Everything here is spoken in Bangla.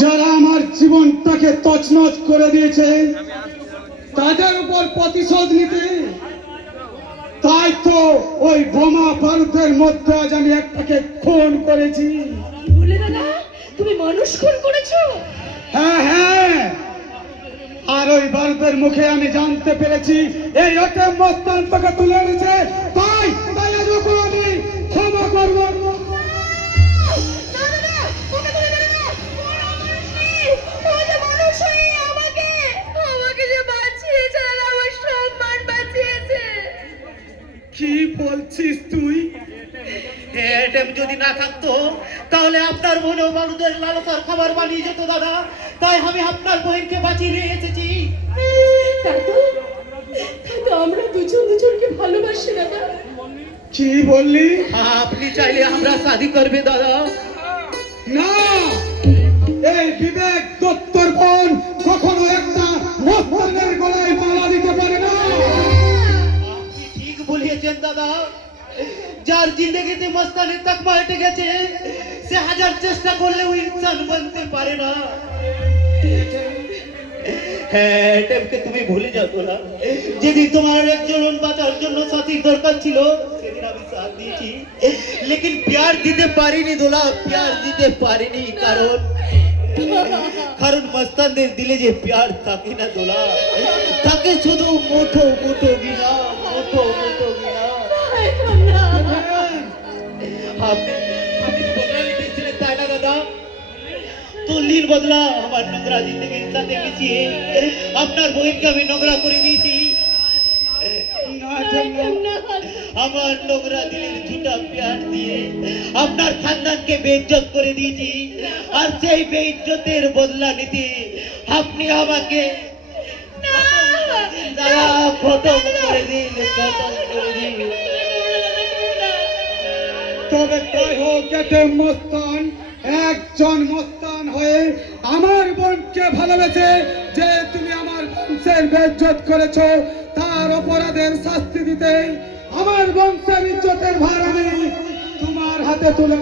যারা আমার জীবনটাকে তছনছ করে দিয়েছে তাদের উপর প্রতিশোধ নিতে, তাই তো ওই বোমা বারুদের মধ্যে আজ আমি একটাকে খুন করেছি। বলে দাদা, তুমি মানুষ খুন করেছো? হ্যাঁ হ্যাঁ, আর ওই বারুদের মুখে আমি জানতে পেরেছি এই এটিএম মস্তান তোকে তুলে এনেছে, তাই তাই আজ ওকে আমি ক্ষমা করবো। কি বলছিস তুই? এটিএম যদি না থাকতো তাহলে আপনার মনেও মানুষের লালসার খাবার বানিয়ে যেত দাদা। তাই আমি আপনার বহিনকে বাঁচিয়ে নিয়ে এসেছি। আমরা দুজন দুজনকে ভালোবাসি দাদা। কি বললি? আপনি চাইলে আমরা শাদি করবে দাদা। না, এই বিবেক দত্তর বোন কখনো একটা মস্তানের গলায় মালা দিতে পারে না। আপনি ঠিক বলিয়েছেন দাদা। যার জিন্দগিতে মস্তানের তাকমা হেঁটে গেছে সে হাজার চেষ্টা করলেও ইনসান বনতে পারে না। হ্যাঁ, এটিএমকে তুমি ভুলে যাও তোরা। যেদিন তোমার একজন বাঁচার জন্য সাথীর দরকার ছিল সেদিন আমি সাথ দিয়েছি, লেকিন প্যার দিতে পারিনি দোলা, প্যার দিতে পারিনি। কারণ মস্তানদের দিলে যে প্যার থাকে না দোলা, তাকে শুধু মুঠো মুঠো গিনা, মুঠো মুঠো গিনা। আপনি বদলা নিতেছিলেন তাই না দাদা? তো লীল বদলা আমার নোংরা জিন্দগির সাথে মিশিয়ে আপনার বহিনকে আমি নোংরা করে দিয়েছি। আমার নোংরা দিলের ঝুটা প্যার দিয়ে আপনার খানদানকে বেইজ্জত করে দিয়েছি, আর সেই বেইজ্জতের বদলা নিতে আপনি আমাকে খতম করে দিন, খতম করে দিন। তবে তাই হোক, এতে মস্তান একজন মস্তান হয়ে আমার বোনকে ভালোবেসে যে তুমি আমার বংশের বেইজ্জত করেছো, তার অপরাধের শাস্তি দিতে আমার বংশের ইজ্জতের ভার আমি তোমার হাতে তুলে